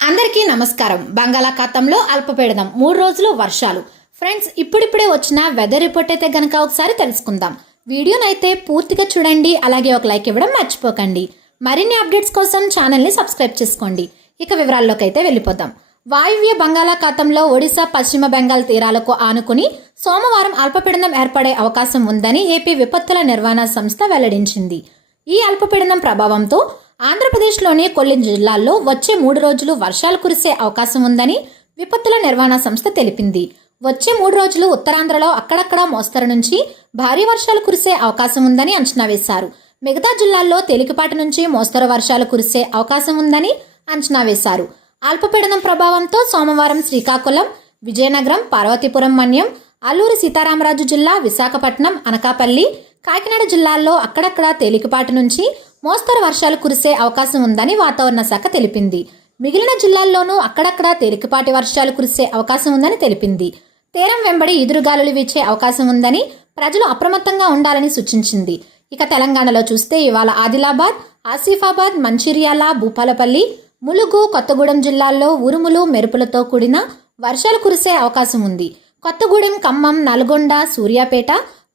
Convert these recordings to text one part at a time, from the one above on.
అందరికీ నమస్కారం. బంగాళాఖాతంలో అల్పపీడనం మూడు రోజులు వర్షాలు. ఫ్రెండ్స్ ఇప్పుడిప్పుడే వచ్చిన వెదర్ రిపోర్ట్ అయితే గనక ఒకసారి తెలుసుకుందాం. వీడియోనైతే పూర్తిగా చూడండి అలాగే ఒక లైక్ ఇవ్వడం మర్చిపోకండి. మరిన్ని అప్డేట్స్ కోసం ఛానల్ని సబ్స్క్రైబ్ చేసుకోండి. ఇక వివరాల్లోకి అయితే వెళ్ళిపోదాం. వాయువ్య బంగాళాఖాతంలో ఒడిశా పశ్చిమ బెంగాల్ తీరాలకు ఆనుకుని సోమవారం అల్పపీడనం ఏర్పడే అవకాశం ఉందని ఏపీ విపత్తుల నిర్వహణ సంస్థ వెల్లడించింది. ఈ అల్పపీడనం ప్రభావంతో ఆంధ్రప్రదేశ్లోని కొన్ని జిల్లాల్లో వచ్చే మూడు రోజులు వర్షాలు కురిసే అవకాశం ఉందని విపత్తుల నిర్వహణ సంస్థ తెలిపింది. వచ్చే మూడు రోజులు ఉత్తరాంధ్రలో అక్కడక్కడ మోస్తరు నుంచి భారీ వర్షాలు కురిసే అవకాశం ఉందని అంచనా వేశారు. మిగతా జిల్లాల్లో తేలికపాటి నుంచి మోస్తరు వర్షాలు కురిసే అవకాశం ఉందని అంచనా వేశారు. అల్పపీడనం ప్రభావంతో సోమవారం శ్రీకాకుళం విజయనగరం పార్వతీపురం మన్యం అల్లూరి సీతారామరాజు జిల్లా విశాఖపట్నం అనకాపల్లి కాకినాడ జిల్లాల్లో అక్కడక్కడ తేలికపాటి నుంచి మోస్తరు వర్షాలు కురిసే అవకాశం ఉందని వాతావరణ శాఖ తెలిపింది. మిగిలిన జిల్లాల్లోనూ అక్కడక్కడ తేలికపాటి వర్షాలు కురిసే అవకాశం ఉందని తెలిపింది. తీరం వెంబడి ఎదురుగాలులు వీచే అవకాశం ఉందని ప్రజలు అప్రమత్తంగా ఉండాలని సూచించింది. ఇక తెలంగాణలో చూస్తే ఇవాళ ఆదిలాబాద్ ఆసిఫాబాద్ మంచిర్యాల భూపాలపల్లి ములుగు కొత్తగూడెం జిల్లాల్లో ఉరుములు మెరుపులతో కూడిన వర్షాలు కురిసే అవకాశం ఉంది. కొత్తగూడెం ఖమ్మం నల్గొండ సూర్యాపేట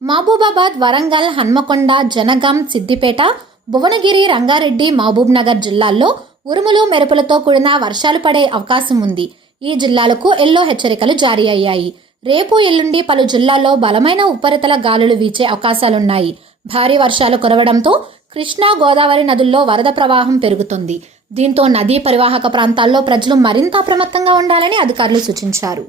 మహబూబాబాద్ వరంగల్ హన్మకొండ జనగాం సిద్దిపేట భువనగిరి రంగారెడ్డి మహబూబ్ నగర్ జిల్లాల్లో ఉరుములు మెరుపులతో కూడిన వర్షాలు పడే అవకాశం ఉంది. ఈ జిల్లాలకు ఎల్లో హెచ్చరికలు జారీ అయ్యాయి. రేపు ఎల్లుండి పలు జిల్లాల్లో బలమైన ఉపరితల గాలులు వీచే అవకాశాలున్నాయి. భారీ వర్షాలు కురవడంతో కృష్ణా గోదావరి నదుల్లో వరద ప్రవాహం పెరుగుతుంది. దీంతో నదీ పరివాహక ప్రాంతాల్లో ప్రజలు మరింత అప్రమత్తంగా ఉండాలని అధికారులు సూచించారు.